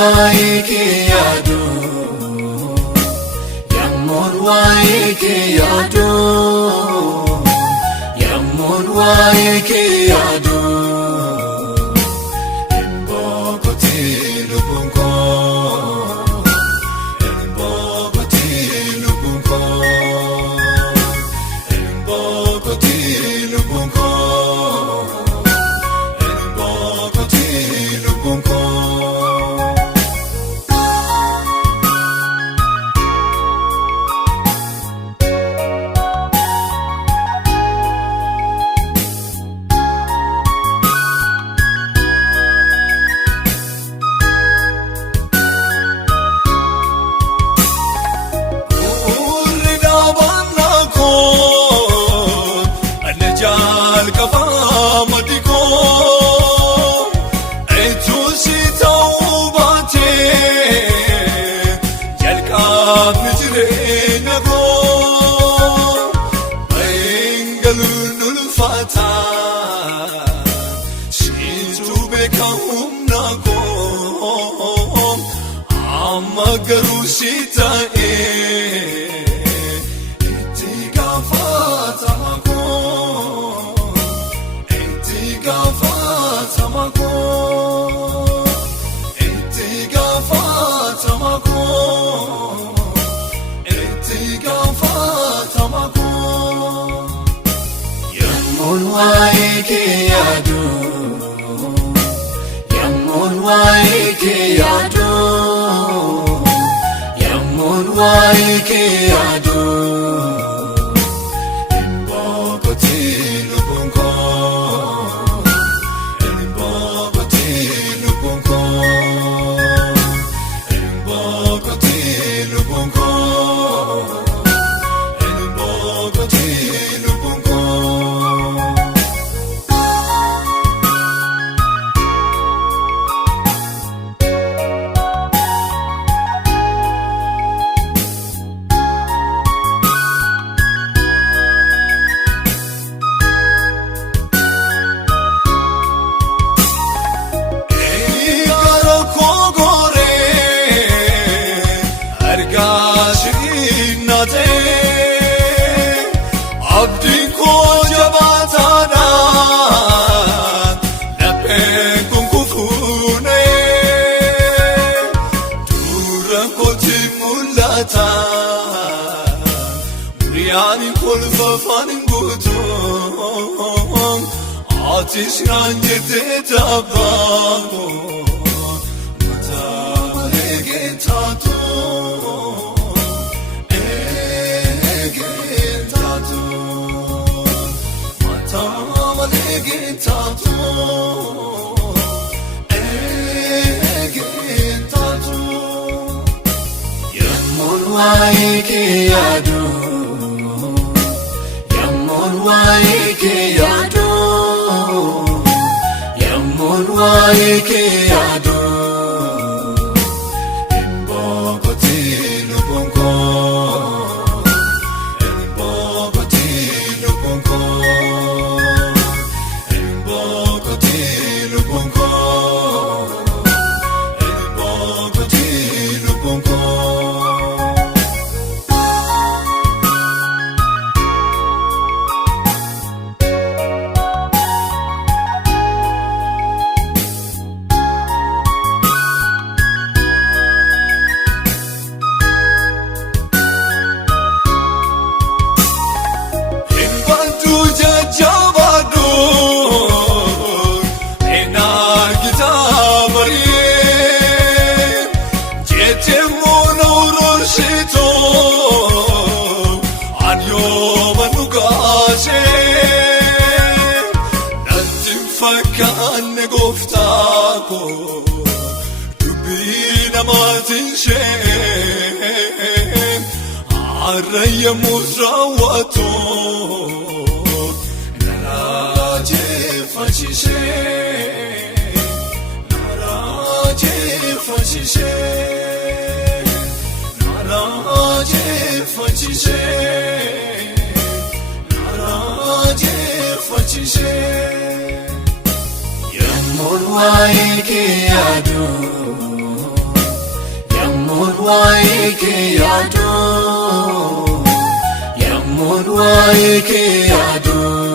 waike yadu, yamon waike yadu, yamon waike yadu. Embo koti lubunko, embo koti lubunko, embo koti lubunko, embo koti lubunko. Garushita etiga fata mako, etiga fata mako, etiga fata mako, etiga fata mako. Yamon waike yadu, yamon waike yadu, yamon waike yadu. Embo koti lubunko, embo koti lubunko, embo koti lubunko, embo koti lubunko. Muriani kolfafanin gudum ateş rangete tabago Matale getatu Egetatu Matale getatu Egetatu Yamon waike yadu, yamon waike yadu, yamon waike yadu. Embo koti lubunko, embo koti lubunko, embo koti lubunko, embo koti lubunko. Fakkanne goftako dubina matinshen araya muzrawato naraje fashishe naraje fashishe naraje fashishe naraje fashishe. Yamon waike yadu, waike yadu, yamun waike yadu.